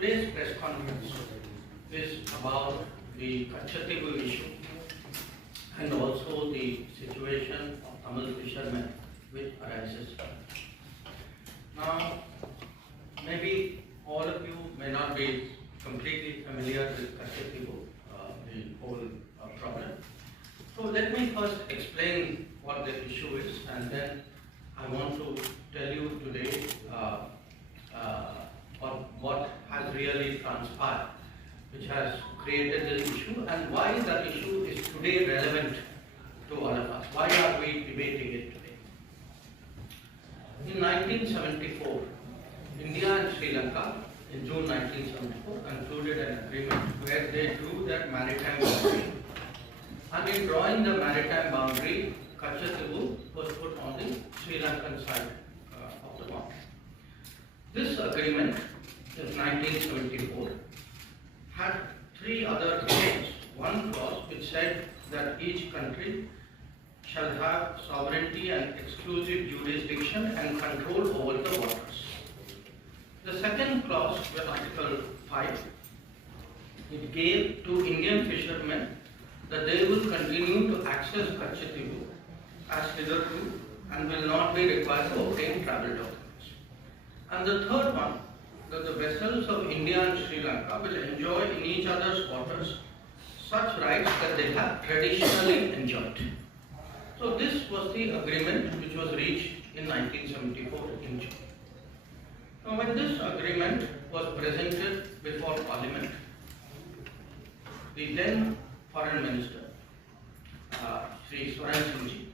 Today's press conference is about the Kachatibu issue and also the situation of Tamil fishermen which arises. Now, maybe all of you may not be completely familiar with Kachatibu, the whole problem. So let me first explain what the issue is, and then I want to tell you today what has really transpired, which has created this issue, and why the issue is today relevant to all of us. Why are we debating it today? In 1974, India and Sri Lanka, in June 1974, concluded an agreement where they drew their maritime boundary. And in drawing the maritime boundary, Kachatibu was put on the Sri Lankan side of the boundary. This agreement, in 1974, had three other clauses. One clause which said that each country shall have sovereignty and exclusive jurisdiction and control over the waters. The second clause, Article 5, it gave to Indian fishermen that they will continue to access Kachatibu as hitherto and will not be required to obtain travel documents. And the third one, that the vessels of India and Sri Lanka will enjoy in each other's waters such rights that they have traditionally enjoyed. So this was the agreement which was reached in 1974 in June. Now when this agreement was presented before Parliament, the then Foreign Minister, Sri Swaran Singh,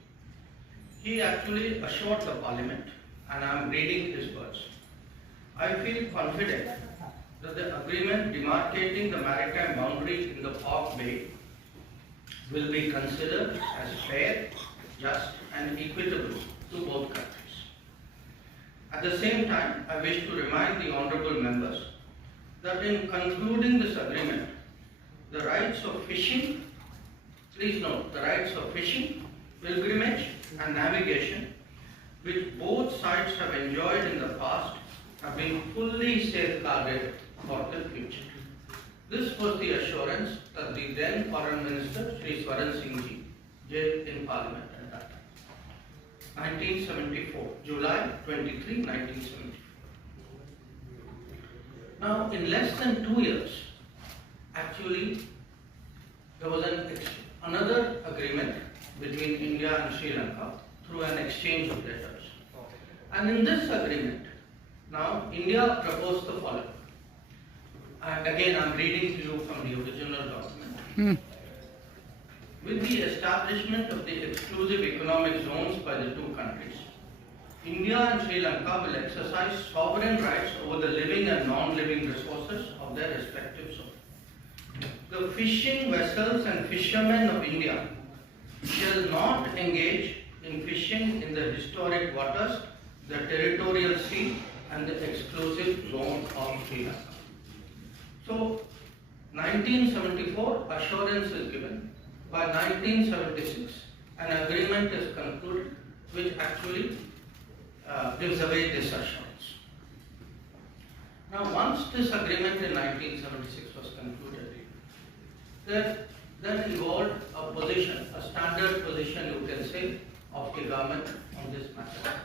he actually assured the Parliament, and I am reading his words, I feel confident that the agreement demarcating the maritime boundary in the Park Bay will be considered as fair, just and equitable to both countries. At the same time, I wish to remind the honourable members that in concluding this agreement, the rights of fishing, please note, the rights of fishing, pilgrimage and navigation, which both sides have enjoyed in the past, have been fully safeguarded for the future. This was the assurance that the then Foreign Minister, Sri Swaran Singh gave in Parliament at that time. 1974, July 23, 1974. Now, in less than 2 years, actually, there was another agreement between India and Sri Lanka through an exchange of letters. And in this agreement, now India proposed the following. And again, I am reading to you from the original document. With the establishment of the exclusive economic zones by the two countries, India and Sri Lanka will exercise sovereign rights over the living and non-living resources of their respective zones. The fishing vessels and fishermen of India shall not engage in fishing in the historic waters, the territorial sea, and the exclusive zone of Sri Lanka. So, 1974, assurance is given. By 1976, an agreement is concluded which actually gives away this assurance. Now, once this agreement in 1976 was concluded, there then involved a position, a standard position you can say, of the government on this matter.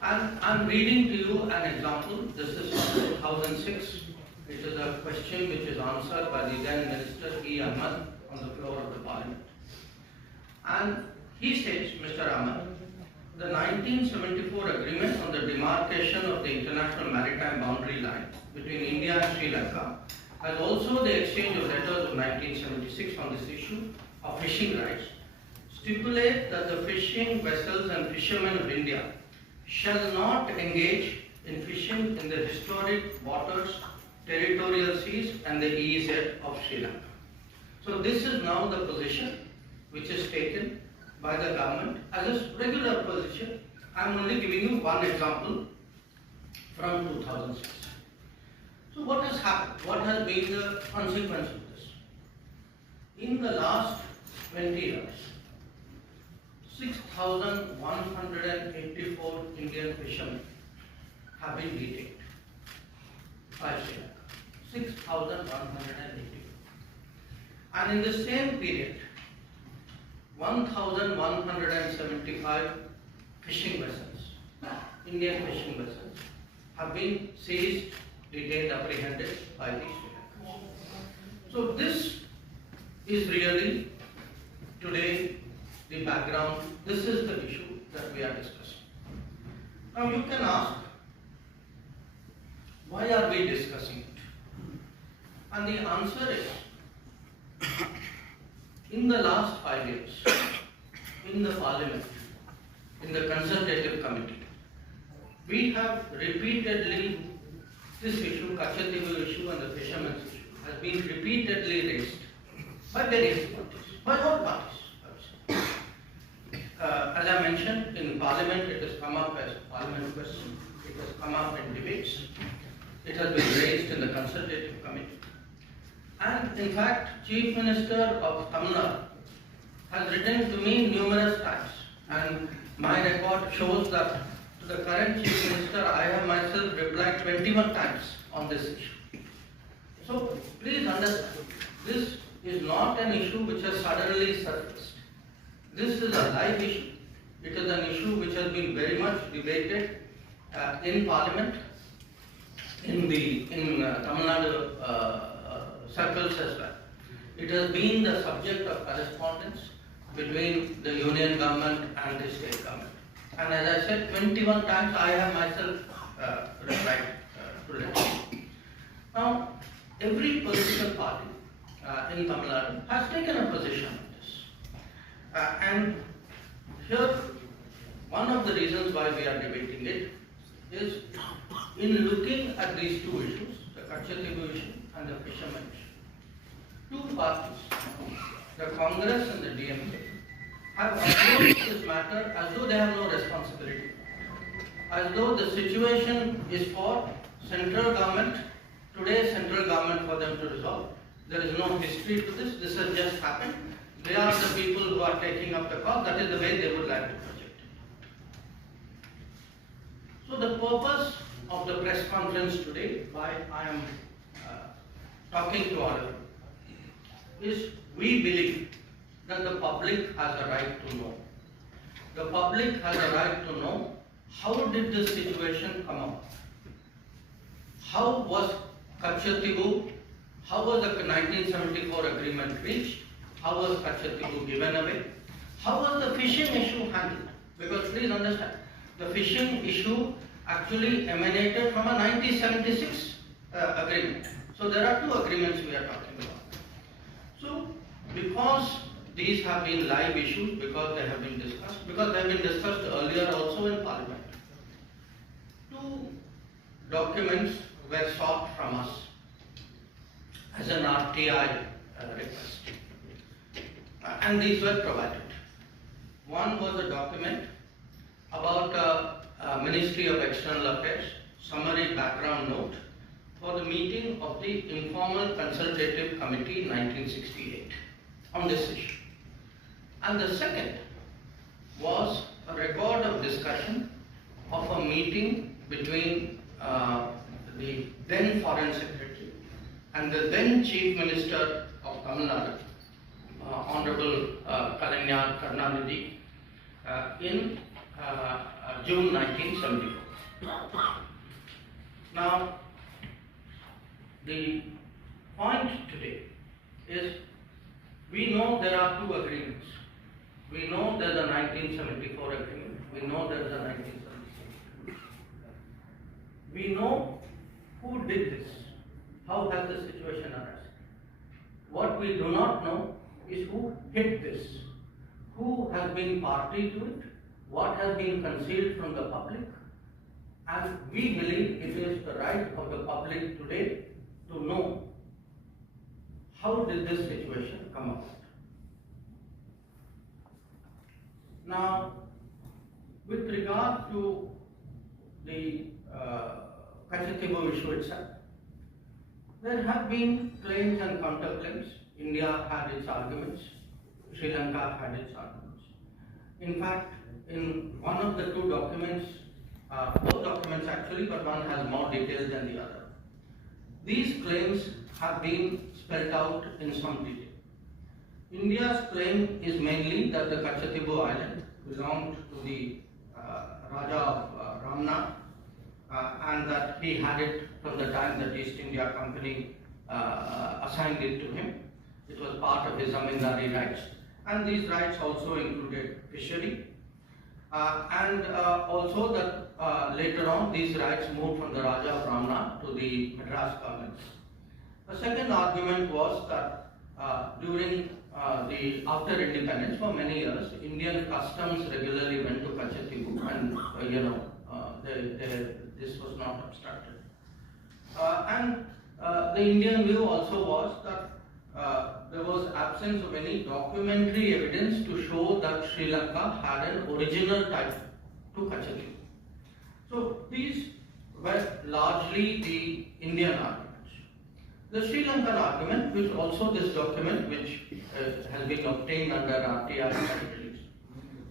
And I am reading to you an example. This is from 2006. It is a question which is answered by the then Minister E. Ahmad on the floor of the Parliament. And he states, Mr. Ahmad, the 1974 agreement on the demarcation of the international maritime boundary line between India and Sri Lanka, as also the exchange of letters of 1976 on this issue of fishing rights, stipulate that the fishing vessels and fishermen of India shall not engage in fishing in the historic waters, territorial seas and the EEZ of Sri Lanka. So this is now the position which is taken by the government as a regular position. I am only giving you one example from 2006. So what has happened? What has been the consequence of this? In the last 20 years, 6,184 Indian fishermen have been detained by Sri Lanka. 6,180. And in the same period, 1,175 fishing vessels, Indian fishing vessels, have been seized, detained, apprehended by the Sri Lankans. So this is really today the background. This is the issue that we are discussing. Now you can ask, why are we discussing it? And the answer is, in the last 5 years, in the Parliament, in the Consultative Committee, we have repeatedly, this issue, Kachatibu issue and the fishermen's issue, has been repeatedly raised by various parties, by all parties. As I mentioned, in Parliament it has come up as Parliament question, it has come up in debates, it has been raised in the Consultative Committee. And in fact, Chief Minister of Tamil Nadu has written to me numerous times, and my record shows that to the current Chief Minister I have myself replied 21 times on this issue. So please understand, this is not an issue which has suddenly surfaced. This is a live issue. It is an issue which has been very much debated in Parliament, in Tamil Nadu circles as well. It has been the subject of correspondence between the Union Government and the State Government. And as I said, 21 times I have myself replied to it. Now, every political party in Tamil Nadu has taken a position on this. And here, one of the reasons why we are debating it is, in looking at these two issues, the Kachatibu issue and the fishermen issue, two parties, the Congress and the DMK, have approached this matter as though they have no responsibility, as though the situation is for central government, today's central government, for them to resolve. There is no history to this, this has just happened. They are the people who are taking up the cause, that is the way they would like to project it. So the purpose of the press conference today, why I am talking to all of you, is we believe that the public has a right to know. The public has a right to know, how did this situation come up? How was Kachatibu, how was the 1974 agreement reached? How was Kachatibu given away? How was the fishing issue handled? Because please understand, the fishing issue actually emanated from a 1976 agreement. So there are two agreements we are talking about. So because these have been live issues, because they have been discussed, because they have been discussed earlier also in Parliament, two documents were sought from us as an RTI request. And these were provided. One was a document about Ministry of External Affairs summary background note for the meeting of the Informal Consultative Committee in 1968 on this issue. And the second was a record of discussion of a meeting between the then Foreign Secretary and the then Chief Minister of Tamil Nadu, Honorable Kalaignar Karunanidhi, in June 1974. Now, the point today is, we know there are two agreements. We know there is a 1974 agreement. We know there is a 1976. We know who did this. How has the situation arisen? What we do not know is who hid this. Who has been party to it? What has been concealed from the public? And we believe it is the right of the public today to know, how did this situation come about? Now, with regard to the Kachatibu issue itself, there have been claims and counterclaims. India had its arguments, Sri Lanka had its arguments. In fact, in one of the two documents, both documents actually, but one has more details than the other. these claims have been spelled out in some detail. India's claim is mainly that the Kachatibu Island belonged to the Raja of Ramna, and that he had it from the time that East India Company assigned it to him. It was part of his zamindari rights, and these rights also included fishery, and also that later on these rights moved from the Raja of Ramna to the Madras government. The second argument was that during after independence, for many years, Indian customs regularly went to Kachatibu, and this was not obstructed. And the Indian view also was that there was absence of any documentary evidence to show that Sri Lanka had an original title to Kachatibu. So these were largely the Indian arguments. The Sri Lankan argument, which also this document, which has been obtained under RTI territories,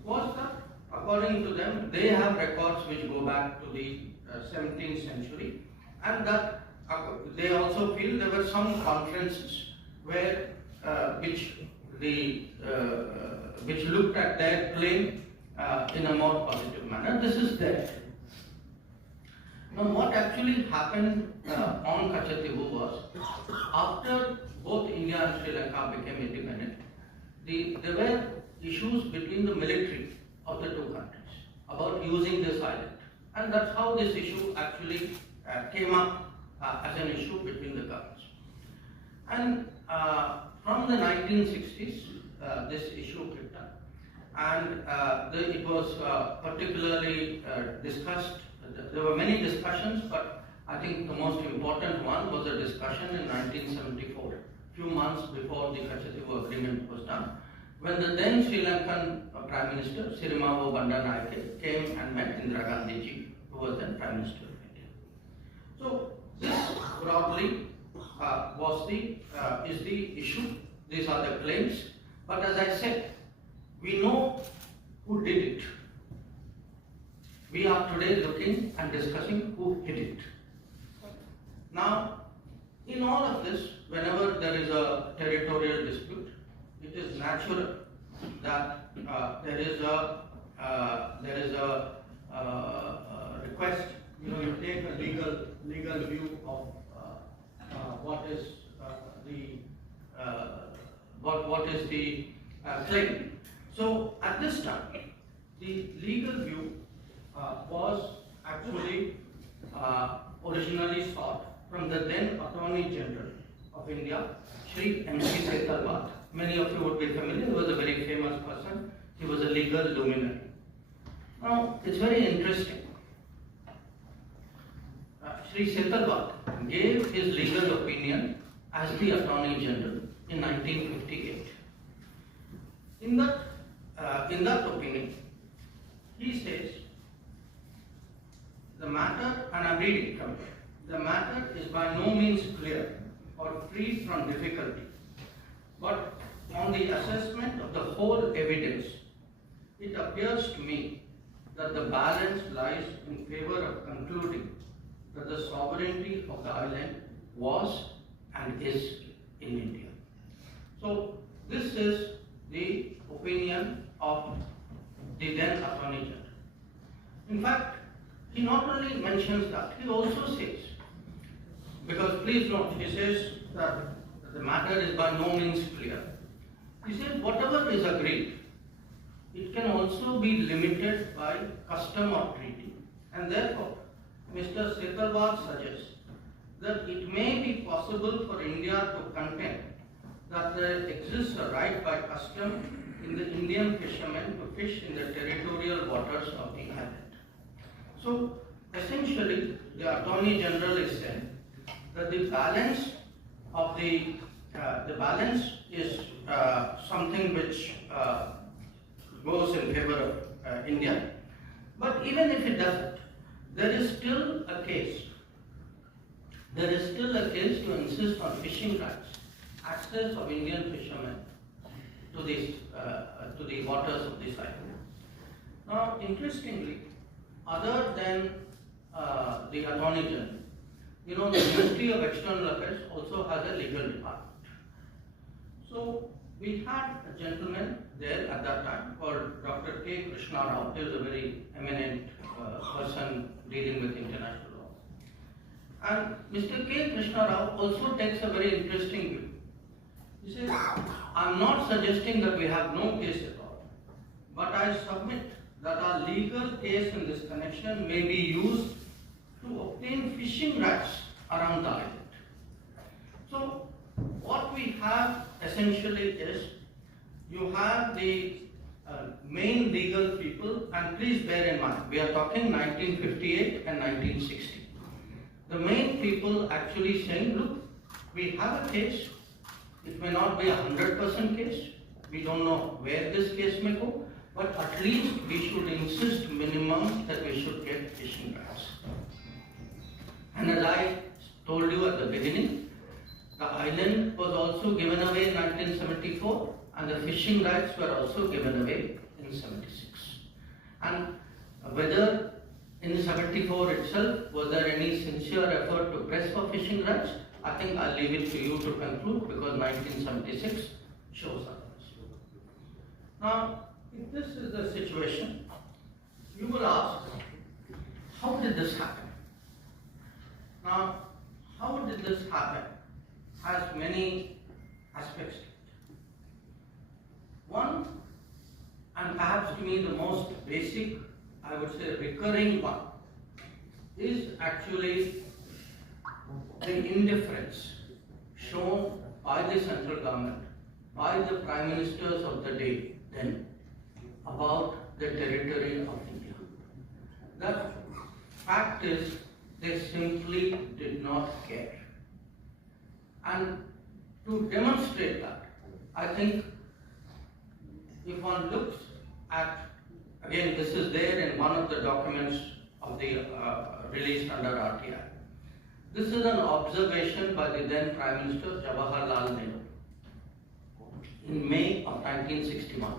was that according to them, they have records which go back to the 17th century, and that they also feel there were some conferences where which looked at their claim in a more positive manner. This is their claim. Now, what actually happened on Kachatibu was, after both India and Sri Lanka became independent, there were issues between the military of the two countries about using this island, and that's how this issue actually came up as an issue between the governments. And from the 1960s, this issue picked up, and it was particularly discussed. There were many discussions, but I think the most important one was a discussion in 1974, few months before the Kachatibu agreement was done, when the then Sri Lankan Prime Minister Sirimavo Bandaranaike came and met Indira Gandhi ji, who was then Prime Minister of India. So this broadly is the issue. These are the claims. But as I said, we know who did it. We are today looking and discussing who hid it. Now, in all of this, whenever there is a territorial dispute, it is natural that there is a request. You take a legal view of what is the claim. So at this time, the legal view was actually originally sought from the then Attorney General of India, Shri M.C. Setalvad. Many of you would be familiar. He was a very famous person. He was a legal luminary. Now, it's very interesting. Shri Setalvad gave his legal opinion as the Attorney General in 1958. In that opinion, he says, the matter, and I'm reading from here, the matter is by no means clear or free from difficulty, but on the assessment of the whole evidence, it appears to me that the balance lies in favor of concluding that the sovereignty of the island was and is in India. So this is the opinion of the then Attorney General. In fact, he not only mentions that, he also says, because please note, he says that the matter is by no means clear. He says whatever is agreed, it can also be limited by custom or treaty, and therefore Mr. Setalvad suggests that it may be possible for India to contend that there exists a right by custom in the Indian fishermen to fish in the territorial waters of the island. So essentially, the Attorney General is saying that the balance of the balance is something which goes in favor of India. But even if it doesn't, there is still a case. There is still a case to insist on fishing rights, access of Indian fishermen to the waters of this island. Now, interestingly, other than the Attorney General, the Ministry of External Affairs also has a legal department. So we had a gentleman there at that time called Dr. K. Krishna Rao. He was a very eminent person dealing with international law. And Mr. K. Krishna Rao also takes a very interesting view. He says, I'm not suggesting that we have no case at all, but I submit that our legal case in this connection may be used to obtain fishing rights around the island. So what we have essentially is, you have the main legal people, and please bear in mind, we are talking 1958 and 1960. The main people actually saying, look, we have a case, it may not be a 100% case, we don't know where this case may go, but at least we should insist minimum that we should get fishing rights. And as I told you at the beginning, the island was also given away in 1974, and the fishing rights were also given away in 76. And whether in 74 itself, was there any sincere effort to press for fishing rights? I think I'll leave it to you to conclude, because 1976 shows otherwise. Now, if this is the situation, you will ask, how did this happen? Now, how did this happen has many aspects to it. One, and perhaps to me the most basic, I would say recurring one, is actually the indifference shown by the central government, by the prime ministers of the day then, about the territory of India. The fact is, they simply did not care. And to demonstrate that, I think if one looks at, again, this is there in one of the documents of the released under RTI. This is an observation by the then Prime Minister Jawaharlal Nehru in May of 1961.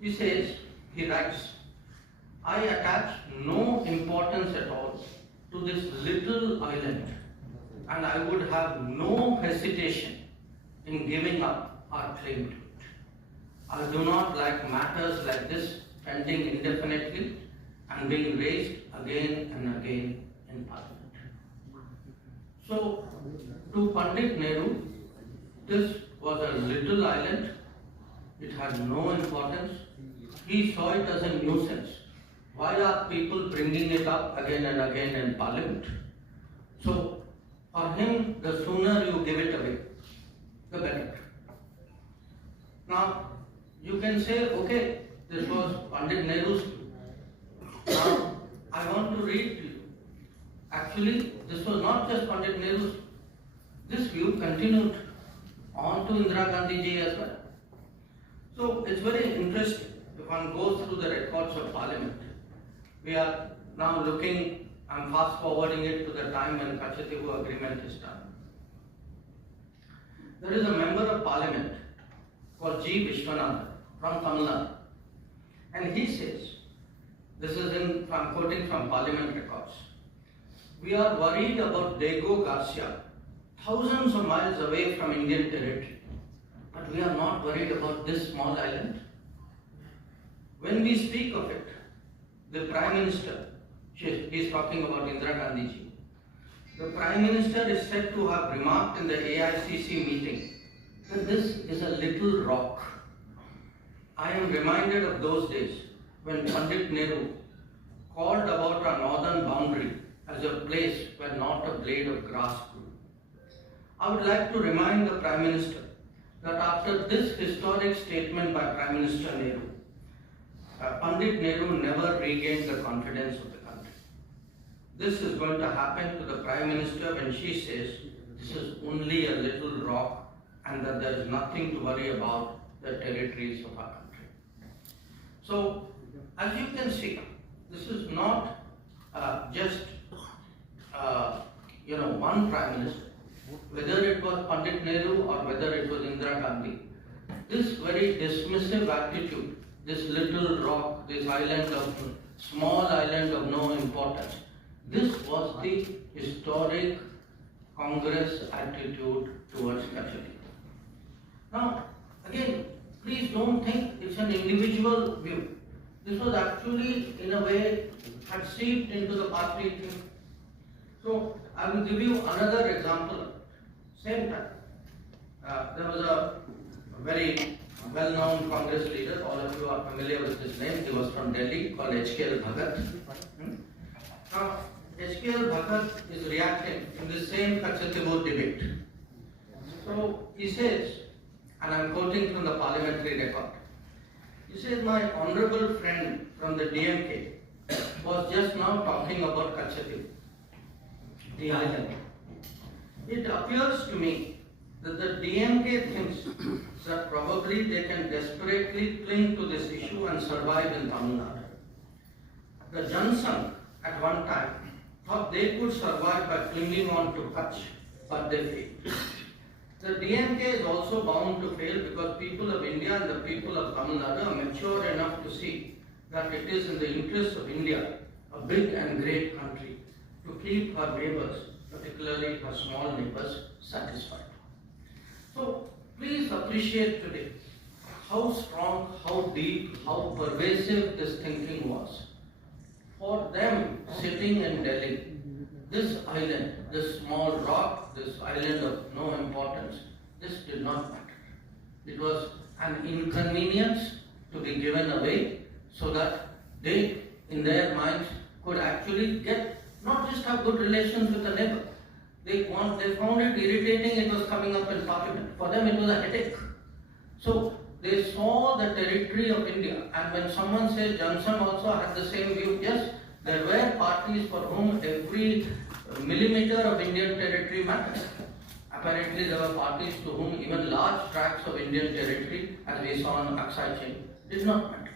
He says, he writes, I attach no importance at all to this little island, and I would have no hesitation in giving up our claim to it. I do not like matters like this pending indefinitely and being raised again and again in Parliament. So, to Pandit Nehru, this was a little island, it had no importance. He saw it as a nuisance. Why are people bringing it up again and again in Parliament? So, for him, the sooner you give it away, the better. Now, you can say, okay, this was Pandit Nehru's view. Now, I want to read to you. Actually, this was not just Pandit Nehru's view. This view continued on to Indira Gandhi ji as well. So, it's very interesting if one goes through the records of Parliament. We are now looking, I'm fast forwarding it to the time when Kachatibu agreement is done. There is a member of Parliament called G. Vishwanathan from Tamil Nadu, and he says, this is I'm quoting from Parliament records, we are worried about Diego Garcia, thousands of miles away from Indian territory, but we are not worried about this small island. When we speak of it, the Prime Minister, he is talking about Indira Gandhi ji, the Prime Minister is said to have remarked in the AICC meeting that this is a little rock. I am reminded of those days when Pandit Nehru called about our northern boundary as a place where not a blade of grass grew. I would like to remind the Prime Minister that after this historic statement by Prime Minister Nehru, Pandit Nehru never regained the confidence of the country. This is going to happen to the Prime Minister when she says this is only a little rock and that there is nothing to worry about the territories of our country. So, as you can see, this is not just one Prime Minister, whether it was Pandit Nehru or whether it was Indira Gandhi. This very dismissive attitude, this little rock, this small island of no importance, This was the historic Congress attitude towards Kachati. Now, again, please don't think it's an individual view. This was actually, in a way, had seeped into the party thing. So, I will give you another example. Same time, there was a very well-known Congress leader, all of you are familiar with his name, he was from Delhi, called HKL Bhagat. Now, HKL Bhagat is reacting in the same Kachati vote debate. So, he says, and I am quoting from the parliamentary record, he says, my honorable friend from the DMK was just now talking about Kachati, the island. It appears to me that the DMK thinks that probably they can desperately cling to this issue and survive in Tamil Nadu. The Jansangh at one time thought they could survive by clinging on to Kutch, but they failed. The DMK is also bound to fail because people of India and the people of Tamil Nadu are mature enough to see that it is in the interest of India, a big and great country, to keep her neighbors, particularly her small neighbors, satisfied. So, please appreciate today how strong, how deep, how pervasive this thinking was. For them sitting in Delhi, this island, this small rock, this island of no importance, this did not matter. It was an inconvenience to be given away so that they, in their minds, could actually get, not just have good relations with the neighbor. They found it irritating it was coming up in parliament. For them it was a headache. So they saw the territory of India, and when someone says Johnson also had the same view, yes, there were parties for whom every millimeter of Indian territory mattered. Apparently there were parties to whom even large tracts of Indian territory, as we saw on Aksai chain, did not matter.